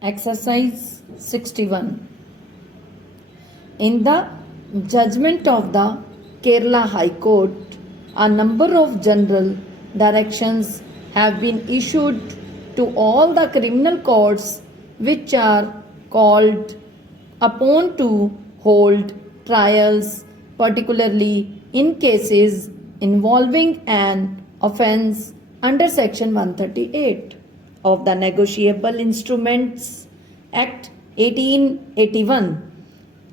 Exercise 61. In the judgment of the Kerala High Court, a number of general directions have been issued to all the criminal courts which are called upon to hold trials, particularly in cases involving an offence under Section 138 of the Negotiable Instruments Act 1881,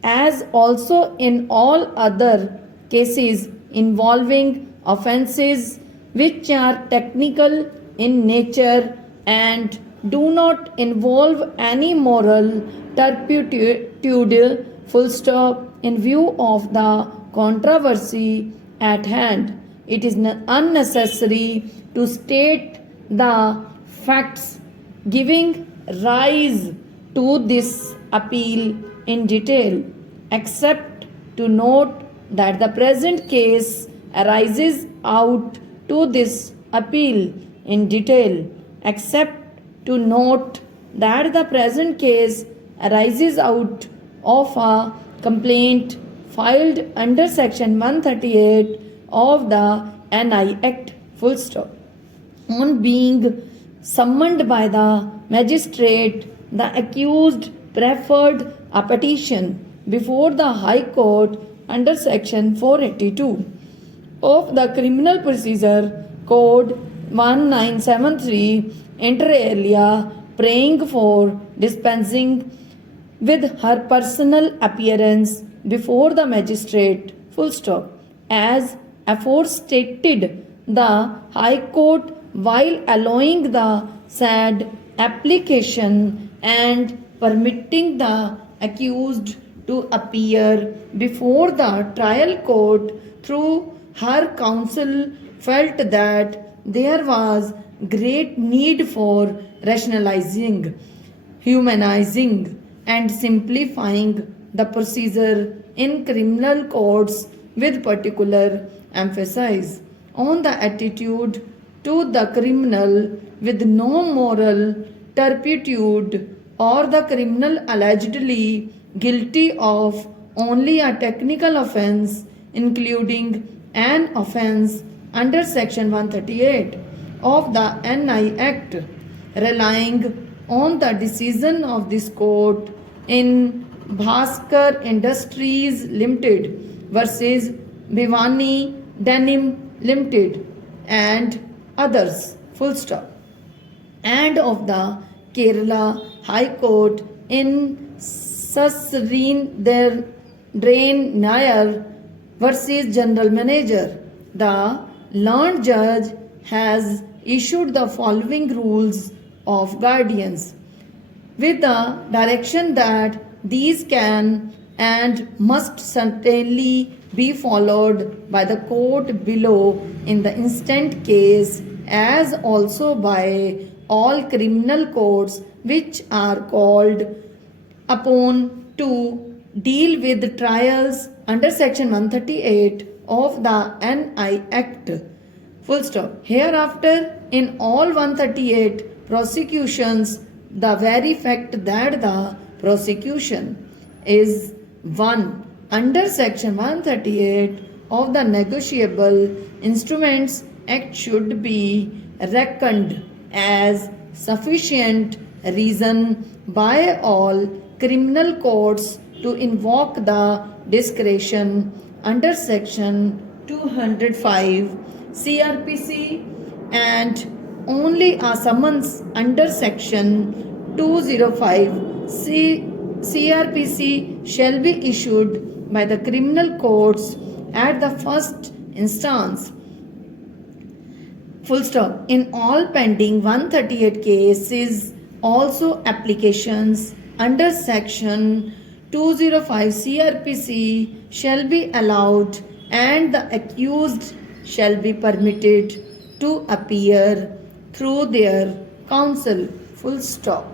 as also in all other cases involving offences which are technical in nature and do not involve any moral turpitude, full stop, in view of the controversy at hand. It is unnecessary to state the facts giving rise to this appeal in detail, except to note that the present case arises out to this appeal in detail, except to note that the present case arises out of a complaint filed under Section 138 of the NI Act, full stop. On being summoned by the magistrate, the accused preferred a petition before the High Court under Section 482 of the Criminal Procedure Code 1973, inter alia, praying for dispensing with her personal appearance before the magistrate, full stop. As aforestated, the High Court, while allowing the said application and permitting the accused to appear before the trial court through her counsel, felt that there was great need for rationalizing, humanizing, and simplifying the procedure in criminal courts, with particular emphasis on the attitude to the criminal with no moral turpitude, or the criminal allegedly guilty of only a technical offence, including an offence under Section 138 of the NI Act, relying on the decision of this court in Bhaskar Industries Limited versus Bhivani Denim Limited and others, full stop, and of the Kerala High Court in Sasreen Drain Nair versus General Manager. The learned judge has issued the following rules of guardians, with the direction that these can and must certainly be followed by the court below in the instant case, as also by all criminal courts which are called upon to deal with trials under Section 138 of the NI Act, full stop. Hereafter, in all 138 prosecutions, the very fact that the prosecution is one under Section 138 of the Negotiable Instruments Act should be reckoned as sufficient reason by all criminal courts to invoke the discretion under Section 205 CRPC, and only a summons under Section 205 CRPC shall be issued by the criminal courts at the first instance, full stop. In all pending 138 cases, also applications under Section 205 CRPC shall be allowed, and the accused shall be permitted to appear through their counsel, full stop.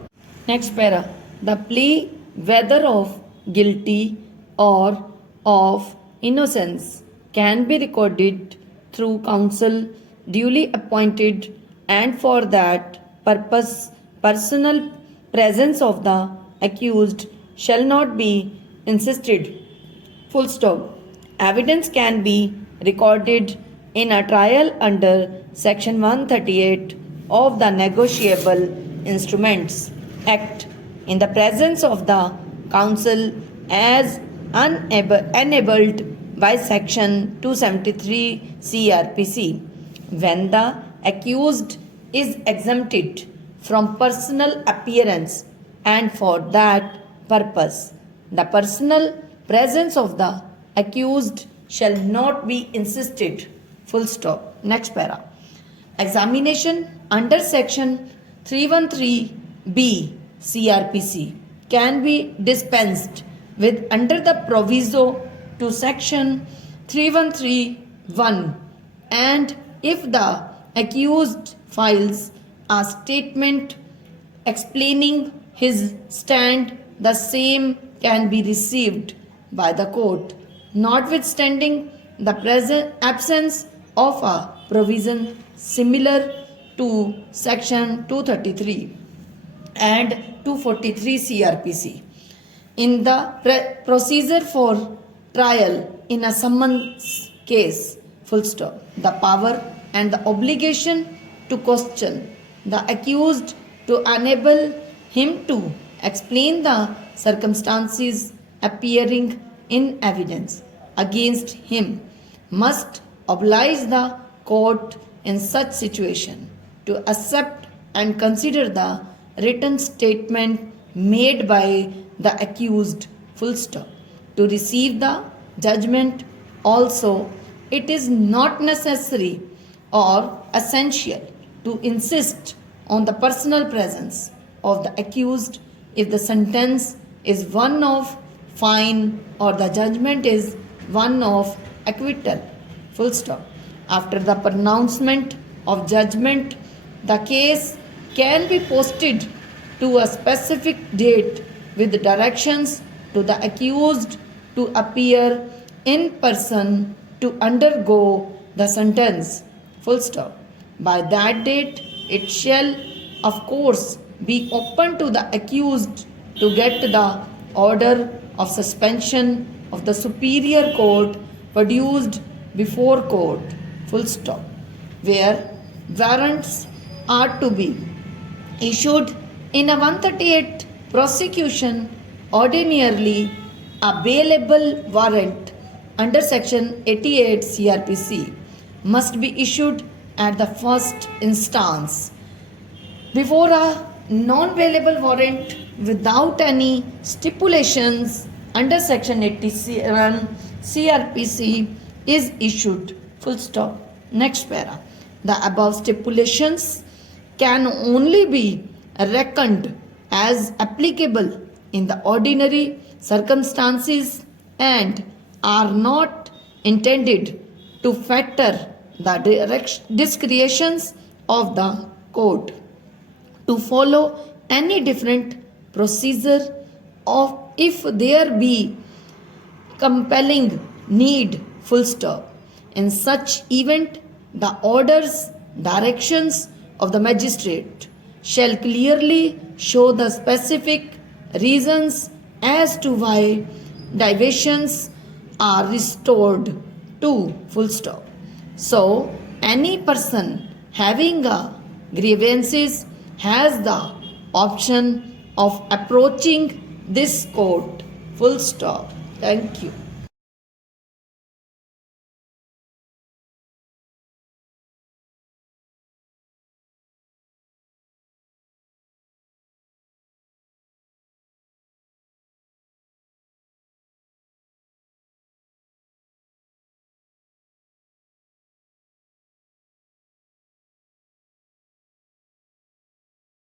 Next para. The plea, whether of guilty or of innocence, can be recorded through counsel duly appointed, and for that purpose personal presence of the accused shall not be insisted. Full stop. Evidence can be recorded in a trial under Section 138 of the Negotiable Instruments Act in the presence of the counsel as enabled by Section 273 CRPC when the accused is exempted from personal appearance and for that purpose the personal presence of the accused shall not be insisted. Full stop. Next para. Examination under section 313B CRPC can be dispensed with under the proviso to section 3131 and if the accused files a statement explaining his stand, the same can be received by the court, notwithstanding the present absence of a provision similar to section 233 and 243 CRPC. In the procedure for trial in a summons case, full stop, the power and the obligation to question the accused to enable him to explain the circumstances appearing in evidence against him must oblige the court in such situation to accept and consider the written statement made by the accused, full stop. To receive the judgment also, it is not necessary or essential to insist on the personal presence of the accused if the sentence is one of fine or the judgment is one of acquittal. Full stop. After the pronouncement of judgment, the case can be posted to a specific date with directions to the accused to appear in person to undergo the sentence. Full stop. By that date, it shall, of course, be open to the accused to get the order of suspension of the superior court produced before court, full stop, where warrants are to be issued in a 138 prosecution. Ordinarily, a bailable warrant under section 88 CRPC must be issued at the first instance. Before a non-bailable warrant without any stipulations under section 87 CRPC is issued. Full stop. Next para. The above stipulations can only be reckoned as applicable in the ordinary circumstances and are not intended to factor the discretions of the court to follow any different procedure of if there be compelling need, full stop. In such event, the orders, directions of the magistrate shall clearly show the specific reasons as to why diversions are restored to, full stop. So, any person having a grievances has the option of approaching this court, full stop. Thank you.